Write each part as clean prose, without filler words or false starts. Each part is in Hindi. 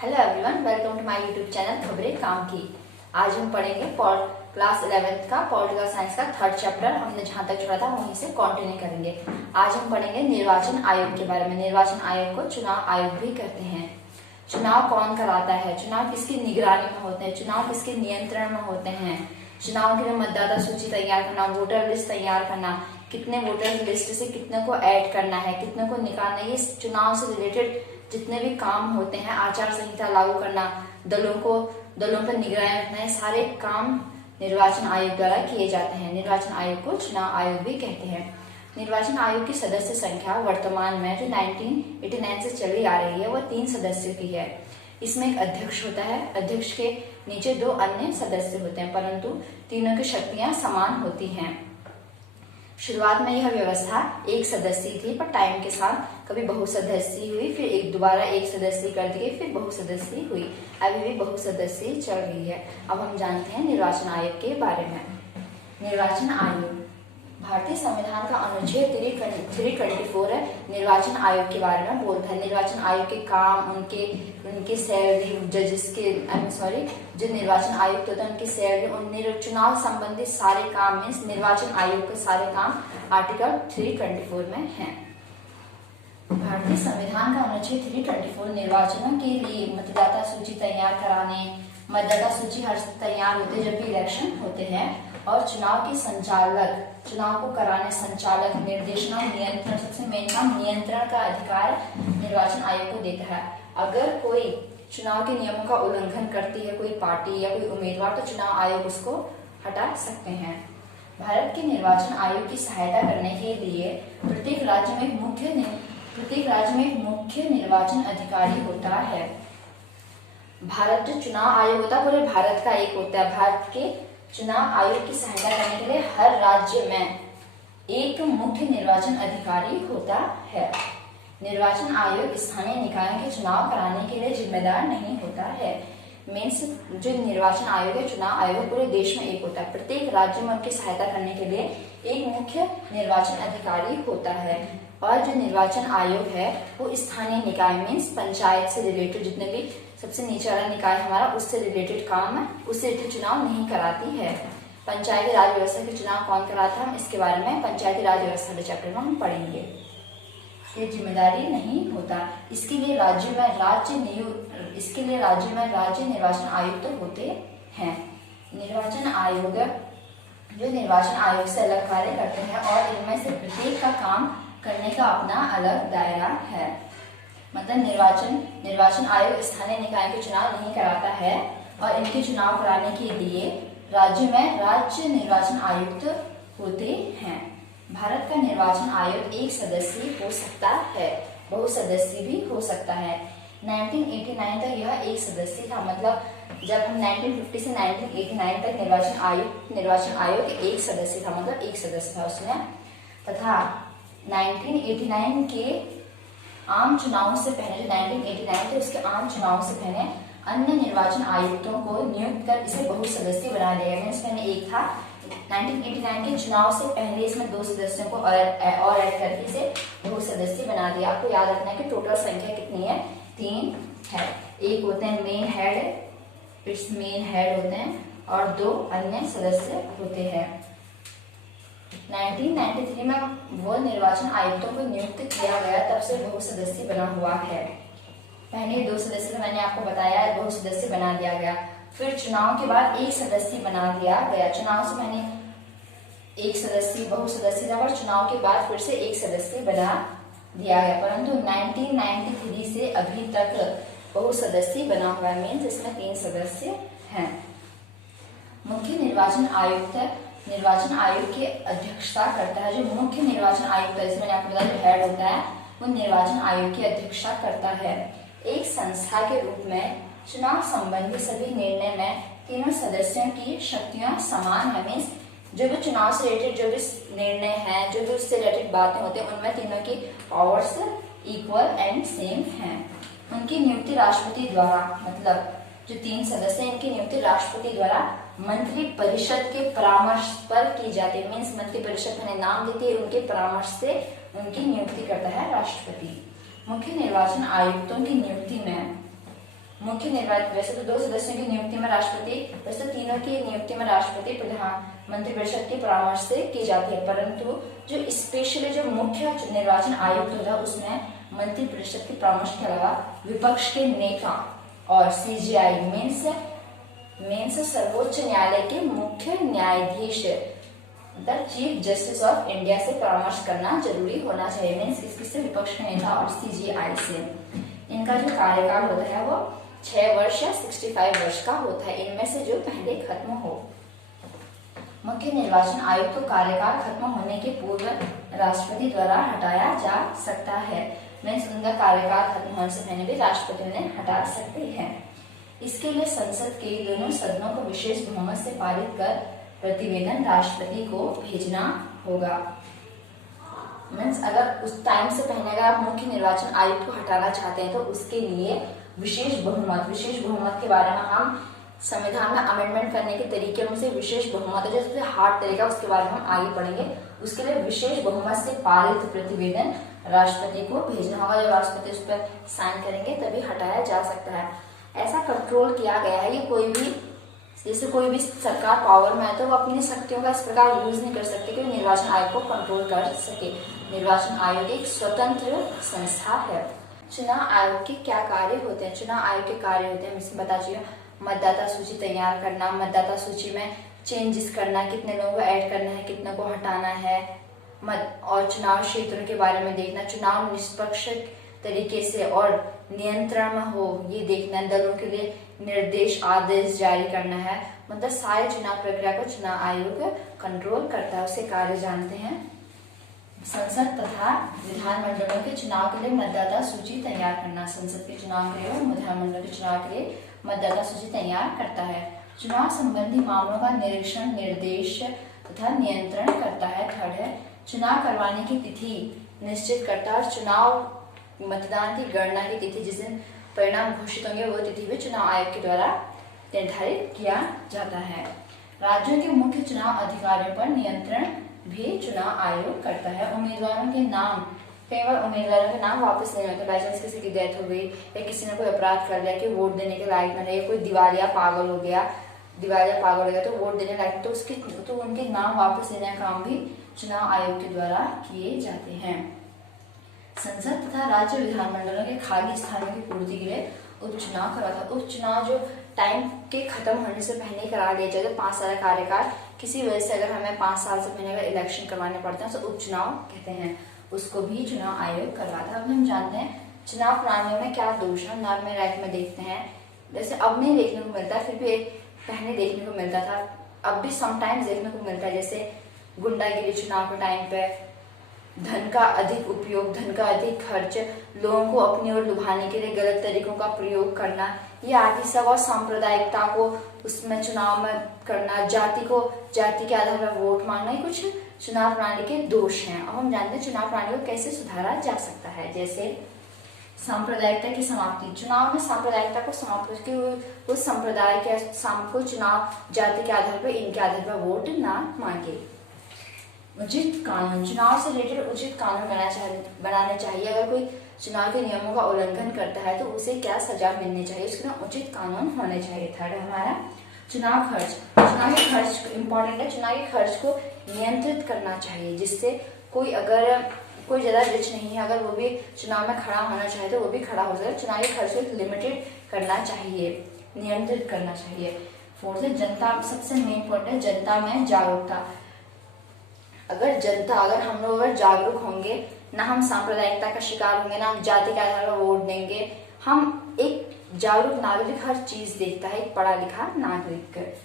Hello everyone, welcome to my YouTube channel खबरें काम की। आज हम पढ़ेंगे क्लास 11th का पॉलिटिकल साइंस का थर्ड चैप्टर। हमने जहां तक छोड़ा था वहीं से कंटिन्यू करेंगे। आज हम पढ़ेंगे निर्वाचन आयोग के बारे में। निर्वाचन आयोग को चुनाव आयोग भी कहते हैं। चुनाव कौन कराता है, चुनाव किसकी निगरानी में होते हैं, चुनाव किसके नियंत्रण में होते हैं, चुनाव के लिए मतदाता सूची तैयार करना, वोटर लिस्ट तैयार करना, कितने वोटर लिस्ट से कितने को ऐड करना है, कितने को निकालना है, ये चुनाव से रिलेटेड जितने भी काम होते हैं, आचार संहिता लागू करना, दलों पर निगरानी रखना, सारे काम निर्वाचन आयोग द्वारा किए जाते हैं। निर्वाचन आयोग को चुनाव आयोग भी कहते हैं। निर्वाचन आयोग की सदस्य संख्या वर्तमान में जो 1989 से चली आ रही है वो 3 सदस्यों की है। इसमें एक अध्यक्ष होता है, अध्यक्ष के नीचे 2 अन्य सदस्य होते हैं, परंतु तीनों की शक्तियां समान होती हैं। शुरुआत में यह व्यवस्था एक सदस्यीय थी, पर टाइम के साथ कभी बहुसदस्यीय हुई, फिर दोबारा एक सदस्यीय कर दी गई, फिर बहुसदस्यीय हुई, अभी भी बहुसदस्यीय चल रही है। अब हम जानते हैं निर्वाचन आयोग के बारे में। निर्वाचन आयोग भारतीय संविधान का अनुच्छेद 324 निर्वाचन आयोग के बारे में बोलता है। निर्वाचन आयोग के काम, उनके सैलरी, जजेस के जो निर्वाचन आयुक्त होते हैं उनकी सैलरी, उन चुनाव संबंधित सारे काम में निर्वाचन आयोग के सारे काम आर्टिकल 324 में हैं। भारतीय संविधान का अनुच्छेद 324 निर्वाचनों के लिए मतदाता सूची तैयार कराने, मतदाता सूची हर तैयार होते जब भी इलेक्शन होते हैं, और चुनाव के संचालक, चुनाव को कराने संचालक, निर्देशन और नियंत्रण, सबसे मेन काम नियंत्रण का अधिकार निर्वाचन आयोग को देता है। अगर कोई चुनाव के नियमों का उल्लंघन करती है कोई पार्टी या कोई उम्मीदवार, तो चुनाव आयोग उसको हटा सकते हैं। भारत के निर्वाचन आयोग की सहायता करने के लिए प्रत्येक राज्य में एक मुख्य निर्वाचन अधिकारी होता है। भारत जो चुनाव आयोग होता है पूरे भारत का एक होता है। भारत के चुनाव आयोग की सहायता करने के लिए हर राज्य में एक मुख्य निर्वाचन अधिकारी होता है। निर्वाचन आयोग स्थानीय निकायों के चुनाव कराने के लिए जिम्मेदार नहीं होता है। मीन्स जो निर्वाचन आयोग है, चुनाव आयोग पूरे देश में एक होता है। प्रत्येक राज्य में उनकी सहायता करने के लिए एक मुख्य निर्वाचन अधिकारी होता है। और जो निर्वाचन आयोग है वो स्थानीय निकाय मीन्स पंचायत से रिलेटेड जितने भी सबसे नीचे वाला निकाय हमारा, उससे रिलेटेड काम है, उससे रिलेटेड चुनाव नहीं कराती है। पंचायती राज व्यवस्था के चुनाव कौन कराता है, इसके बारे में पंचायती राज व्यवस्था के चैप्टर में हम पढ़ेंगे। ये जिम्मेदारी नहीं होता। इसके लिए राज्य में राज्य निर्वाचन आयुक्त होते हैं। निर्वाचन आयोग से अलग कार्य करते हैं और इनमें से प्रत्येक का काम करने का अपना अलग दायरा है। मतलब निर्वाचन आयोग स्थानीय निकाय के चुनाव नहीं कराता है, और इनके चुनाव कराने के लिए राज्य में राज्य निर्वाचन आयुक्त होते हैं। भारत का निर्वाचन आयोग एक सदस्यीय हो सकता है, बहुसदस्यीय भी हो सकता है। 1989 तक यह एक सदस्यीय था। मतलब जब हम 1950 से 1989 तक निर्वाचन आयोग एक सदस्य था, मतलब एक सदस्य था उसमें। तथा 1989 के आम चुनाव से पहले, 1989 थे उसके आम चुनाव से पहले अन्य निर्वाचन आयुक्तों को नियुक्त कर इसे बहुसदस्यीय बना दिया गया। इसमें एक था 1989 के चुनाव से पहले इसमें 2 सदस्यों को और ऐड करके इसे बहुसदस्यीय बना दिया। आपको याद रखना है कि टोटल संख्या कितनी है, 3 है। एक होते हैं मेन हेड होते हैं और 2 अन्य सदस्य होते हैं। 1993 में वो निर्वाचन आयुक्तों को नियुक्त किया गया, तब से बहुसदस्यीय बना हुआ है। पहले 2 सदस्य मैंने आपको बताया, बहुसदस्यीय बना दिया गया। फिर चुनाव के बाद एक सदस्यीय बना दिया गया। चुनाव से पहले एक सदस्यीय बहुसदस्यीय था, और चुनाव के बाद फिर से एक सदस्यीय बना दिया गया। परंतु 1993 से अभी तक बहुसदस्यीय बना हुआ है। मीन्स इसमें 3 सदस्य हैं। मुख्य निर्वाचन आयुक्त निर्वाचन आयोग की अध्यक्षता करता है। जो मुख्य निर्वाचन आयुक्त है, जैसे मैंने आपको बताया जो हेड होता है, वो निर्वाचन आयोग की अध्यक्षता करता है। एक संस्था के रूप में चुनाव संबंधी सभी निर्णय में तीनों सदस्यों की शक्तियां समान है। मीन्स जो भी चुनाव से रिलेटेड जो भी निर्णय है, जो भी उससे रिलेटेड बातें होती है, उनमें तीनों की पावर्स इक्वल एंड सेम है। उनकी नियुक्ति राष्ट्रपति द्वारा, मतलब जो 3 सदस्य हैं इनकी नियुक्ति राष्ट्रपति द्वारा मंत्री परिषद के परामर्श पर की जाती है। मीन्स मंत्री परिषद उन्हें नाम देती है, उनके परामर्श से उनकी नियुक्ति करता है राष्ट्रपति। मुख्य निर्वाचन आयुक्तों की नियुक्ति में मुख्य निर्वाचित, वैसे तो 2 सदस्यों की नियुक्ति में राष्ट्रपति, वैसे तो तीनों की नियुक्ति में राष्ट्रपति प्रधान मंत्रिपरिषद के परामर्श से की जाती है, परंतु जो स्पेशली जो मुख्य निर्वाचन आयुक्त होता है उसमें मंत्रिपरिषद के परामर्श के अलावा विपक्ष के नेता और सीजेआई मेंस सर्वोच्च न्यायालय के मुख्य न्यायाधीश the chief justice of India से परामर्श करना जरूरी होना चाहिए। मीन्स किससे? विपक्ष के नेता और सीजेआई से। इनका जो कार्यकाल होता है वो 6 वर्ष या 65 वर्ष का होता है, इनमें से जो पहले खत्म हो। मुख्य निर्वाचन आयुक्त को कार्यकाल खत्म होने के पूर्व राष्ट्रपति द्वारा हटाया जा सकता है। मीन्स उनका कार्यकाल खत्म होने से पहले भी राष्ट्रपति उन्हें हटा सकते हैं। इसके लिए संसद के दोनों सदनों को विशेष बहुमत से पारित कर प्रतिवेदन राष्ट्रपति को भेजना होगा। मीन्स अगर उस टाइम से पहले अगर आप मुख्य निर्वाचन आयुक्त को हटाना चाहते हैं तो उसके लिए विशेष बहुमत के बारे में हम संविधान में अमेंडमेंट करने के तरीके में से विशेष बहुमत है जो सबसे हार्ड तरीका, उसके बारे में हम आगे पढ़ेंगे। उसके लिए विशेष बहुमत से पारित प्रतिवेदन राष्ट्रपति को भेजना होगा। जब राष्ट्रपति उस पर साइन करेंगे तभी हटाया जा सकता है। ऐसा कंट्रोल किया गया है कि जैसे कोई भी सरकार पावर में है तो वो अपनी शक्तियों का इस प्रकार यूज नहीं कर सकती कि निर्वाचन आयोग को कंट्रोल कर सके। निर्वाचन आयोग एक स्वतंत्र संस्था है। चुनाव आयोग के क्या कार्य होते हैं? चुनाव आयोग के कार्य होते हैं, इसमें बता चाहिए मतदाता सूची तैयार करना, मतदाता सूची में चेंजेस करना, कितने लोगों को ऐड करना है, कितने को हटाना है, और चुनाव क्षेत्रों के बारे में देखना, चुनाव निष्पक्ष तरीके से और नियंत्रण में हो ये देखना, दलों के लिए निर्देश आदेश जारी करना है। मतलब सारे चुनाव प्रक्रिया को चुनाव आयोग कंट्रोल करता है। उसके कार्य जानते हैं। संसद तथा विधानमंडलों के चुनाव के लिए मतदाता सूची तैयार करना, संसद के चुनाव के लिए और विधानमंडल के चुनाव के लिए मतदाता सूची तैयार करता है। चुनाव संबंधी मामलों का निरीक्षण, निर्देश तथा नियंत्रण करता है। थर्ड है चुनाव करवाने की तिथि निश्चित करता है। चुनाव मतदान की गणना की तिथि जिस दिन परिणाम घोषित होंगे वो तिथि भी चुनाव आयोग के द्वारा निर्धारित किया जाता है। राज्यों के मुख्य चुनाव अधिकारियों पर नियंत्रण भी चुनाव आयोग करता है। उम्मीदवारों के नाम, कई बार उम्मीदवारों के नाम वापस नहीं होते, बाई चांस किसी की डेथ हो गई या किसी ने कोई अपराध कर लिया कि वोट देने के लायक न रहे, कोई दिवालिया पागल हो गया तो वोट देने लायक, तो उनके नाम वापस लेने का काम भी चुनाव आयोग के द्वारा किए जाते हैं। संसद तथा राज्य विधानमंडलों के खाली स्थानों की पूर्ति के लिए उपचुनाव करवाता है। उपचुनाव जो टाइम के खत्म होने से पहले करा लिया जाए, 5 साल का कार्यकाल किसी वजह से अगर हमें 5 साल से पहले अगर इलेक्शन करवाने पड़ते हैं तो उपचुनाव कहते हैं, उसको भी चुनाव आयोग करवाता है। अब हम जानते हैं चुनाव प्रणालियों में क्या दोष है। नॉर्मल राइट में देखते हैं, जैसे अब नहीं देखने को मिलता, फिर भी पहले देखने को मिलता था, अब भी समटाइम्स देखने को मिलता है। जैसे गुंडागिरी चुनाव के टाइम पे, धन का अधिक उपयोग, धन का अधिक खर्च, लोगों को अपनी ओर लुभाने के लिए गलत तरीकों का प्रयोग करना, ये आदि सब, और सांप्रदायिकता को उसमें चुनाव में करना, जाति के आधार पर वोट मांगना, ये कुछ चुनाव प्रणाली के दोष हैं। अब हम जानते हैं चुनाव प्रणाली को कैसे सुधारा जा सकता है। जैसे सांप्रदायिकता की समाप्ति, चुनाव में सांप्रदायिकता को समाप्त करके उस संप्रदाय के को चुनाव जाति के आधार पर, इनके आधार पर वोट ना मांगे। उचित कानून, चुनाव से रिलेटेड उचित कानून बनाने चाहिए। अगर कोई चुनाव के नियमों का उल्लंघन करता है तो उसे क्या सजा मिलनी चाहिए, उसके लिए उचित कानून होने चाहिए। थर्ड है हमारा चुनाव खर्च। चुनाव के खर्च इंपॉर्टेंट है, चुनाव के खर्च को नियंत्रित करना चाहिए, जिससे कोई ज्यादा रिच नहीं है, अगर वो भी चुनाव में खड़ा होना चाहे तो वो भी खड़ा हो सकता है। चुनाव के खर्च को लिमिटेड करना चाहिए, नियंत्रित करना चाहिए। फोर्थ है जनता, सबसे मेन पॉइंट है जनता में जागरूकता। अगर हम लोग जागरूक होंगे, ना हम सांप्रदायिकता का शिकार होंगे, ना हम जाति के आधार पर वोट देंगे, हम एक जागरूक नागरिक हर चीज देखता है, एक पढ़ा लिखा नागरिक।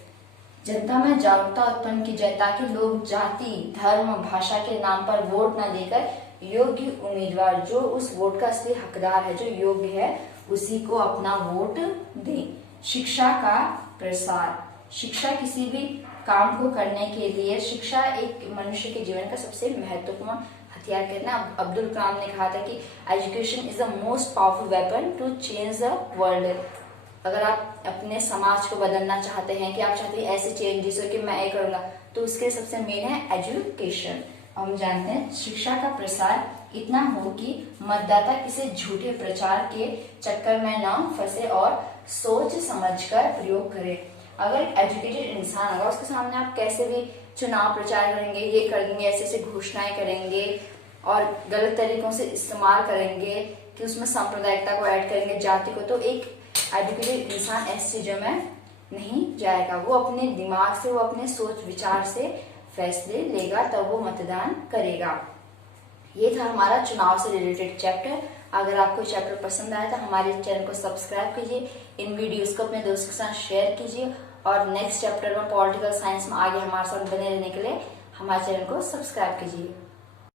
जनता में जागरूकता उत्पन्न की जाए ताकि लोग जाति, धर्म, भाषा के नाम पर वोट न देकर योग्य उम्मीदवार, जो उस वोट का असली हकदार है, जो योग्य है, उसी को अपना वोट दें। शिक्षा का प्रसार, शिक्षा किसी भी काम को करने के लिए, शिक्षा एक मनुष्य के जीवन का सबसे महत्वपूर्ण हथियार कहना। अब्दुल कलाम ने कहा था कि education is the most powerful weapon to change the world. अगर आप अपने समाज को बदलना चाहते हैं, कि आप चाहते हैं ऐसे चेंजेस हो कि मैं ये करूंगा, तो उसके सबसे मेन है एजुकेशन। हम जानते हैं शिक्षा का प्रसार इतना हो कि मतदाता किसी झूठे प्रचार के चक्कर में न फंसे और सोच समझकर प्रयोग करे। अगर एजुकेटेड इंसान होगा, उसके सामने आप कैसे भी चुनाव प्रचार करेंगे, ये करेंगे, ऐसे ऐसे घोषणाएं करेंगे और गलत तरीकों से इस्तेमाल करेंगे कि उसमें सांप्रदायिकता को ऐड करेंगे, जाति को, तो एक एजुकेटेड इंसान ऐसी चीजों में नहीं जाएगा। वो अपने दिमाग से, वो अपने सोच विचार से फैसले लेगा, तब वो मतदान करेगा। ये था हमारा चुनाव से रिलेटेड चैप्टर। अगर आपको चैप्टर पसंद आया तो हमारे चैनल को सब्सक्राइब कीजिए, इन वीडियोस को अपने दोस्तों के साथ शेयर कीजिए और नेक्स्ट चैप्टर में पॉलिटिकल साइंस में आगे हमारे साथ बने रहने के लिए हमारे चैनल को सब्सक्राइब कीजिए।